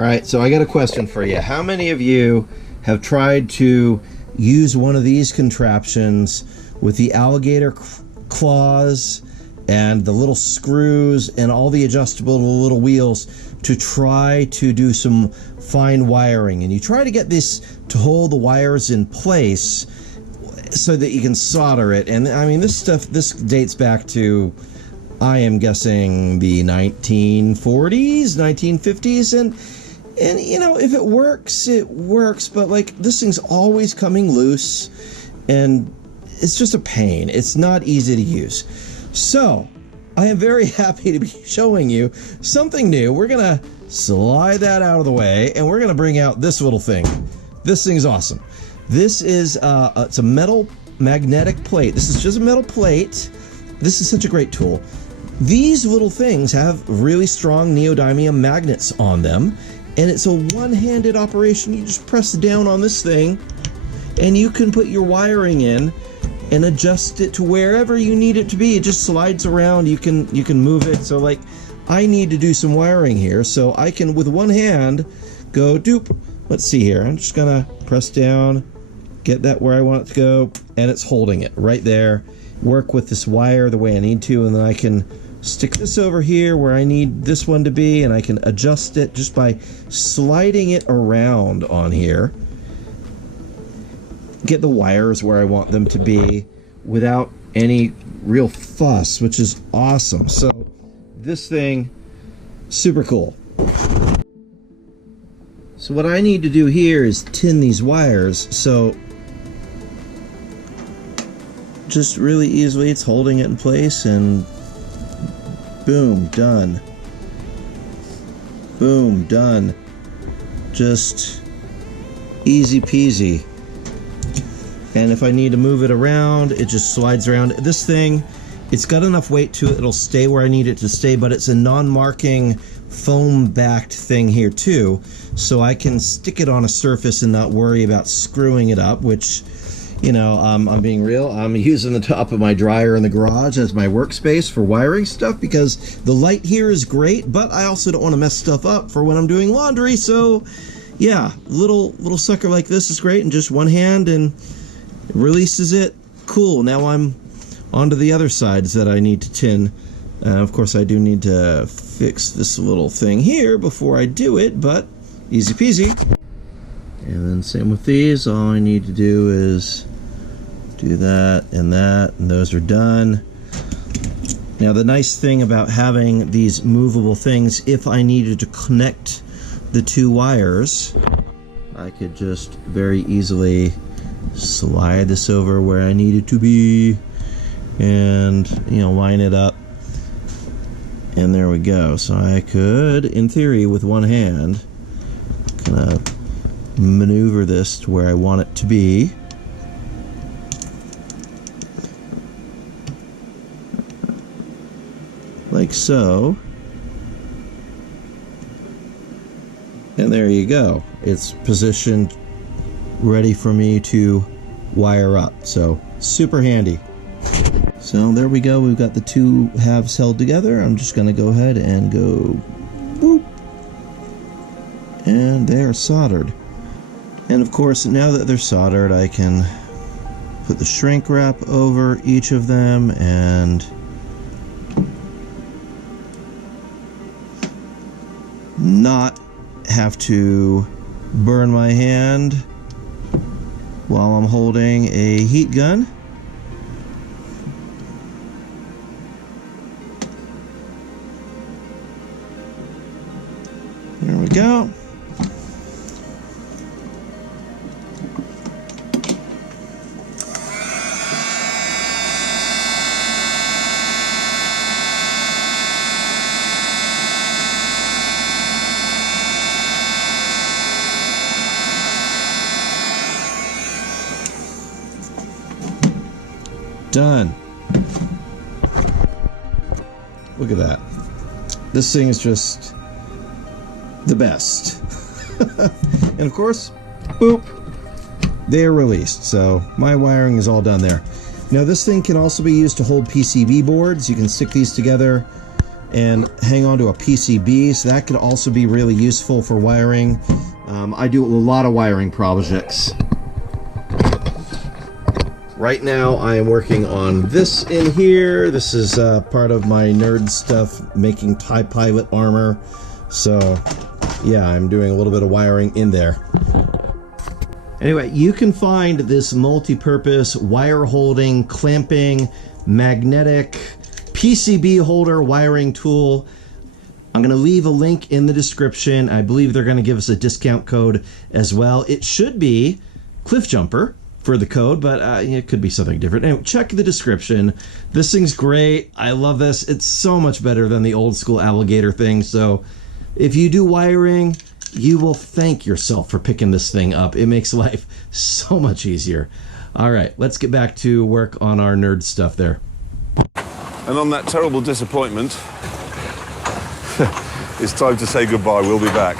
Alright, so I got a question for you. How many of you have tried to use one of these contraptions with the alligator claws and the little screws and all the adjustable little wheels to try to do some fine wiring? And you try to get this to hold the wires in place so that you can solder it. And I mean, this dates back to, I am guessing, the 1940s, 1950s, and you know, if it works, it works, but like, this thing's always coming loose, and it's just a pain. It's not easy to use. So, I am very happy to be showing you something new. We're gonna slide that out of the way, and we're gonna bring out this little thing. This thing's awesome. This is, it's a metal magnetic plate. This is just a metal plate. This is such a great tool. These little things have really strong neodymium magnets on them, and it's a one-handed operation. You just press down on this thing, and you can put your wiring in and adjust it to wherever you need it to be. It just slides around. You can move it. So like, I need to do some wiring here, so I can, with one hand, go doop. Let's see here. I'm just gonna press down, get that where I want it to go, and it's holding it right there. Work with this wire the way I need to, and then I can stick this over here where I need this one to be, and I can adjust it just by sliding it around on here. Get the wires where I want them to be without any real fuss, which is awesome. So this thing, super cool. So what I need to do here is tin these wires, so just really easily it's holding it in place, and boom, done. Boom, done. Just easy peasy. And if I need to move it around, it just slides around. This thing, it's got enough weight to it, it'll stay where I need it to stay, but it's a non-marking foam-backed thing here too, so I can stick it on a surface and not worry about screwing it up, which, you know, I'm being real. I'm using the top of my dryer in the garage as my workspace for wiring stuff because the light here is great, but I also don't want to mess stuff up for when I'm doing laundry. So yeah, little sucker like this is great, and just one hand and it releases it. Cool. Now I'm onto the other sides that I need to tin. Of course, I do need to fix this little thing here before I do it, but easy peasy. And then same with these. All I need to do is do that, and those are done. Now the nice thing about having these movable things, if I needed to connect the two wires, I could just very easily slide this over where I need it to be, and, you know, line it up, and there we go. So I could, in theory, with one hand, kind of maneuver this to where I want it to be. Like so. And there you go. It's positioned ready for me to wire up. So super handy. So there we go. We've got the two halves held together. I'm just going to go ahead and go boop. And they're soldered. And of course, now that they're soldered, I can put the shrink wrap over each of them and not have to burn my hand while I'm holding a heat gun. There we go. Done. Look at that. This thing is just the best. And of course, boop, they're released. So my wiring is all done there. Now this thing can also be used to hold PCB boards. You can stick these together and hang on to a PCB, so that could also be really useful for wiring. I do a lot of wiring projects. Right now I am working on this in here. This is part of my nerd stuff, making TIE Pilot armor. So yeah, I'm doing a little bit of wiring in there. Anyway, you can find this multi-purpose wire holding, clamping, magnetic PCB holder wiring tool. I'm going to leave a link in the description. I believe they're going to give us a discount code as well. It should be Cliff Jumper for the code, but it could be something different. Anyway, check the description. This thing's great. I love this. It's so much better than the old school alligator thing. So if you do wiring, you will thank yourself for picking this thing up. It makes life so much easier. All right, let's get back to work on our nerd stuff there. And on that terrible disappointment, it's time to say goodbye. We'll be back.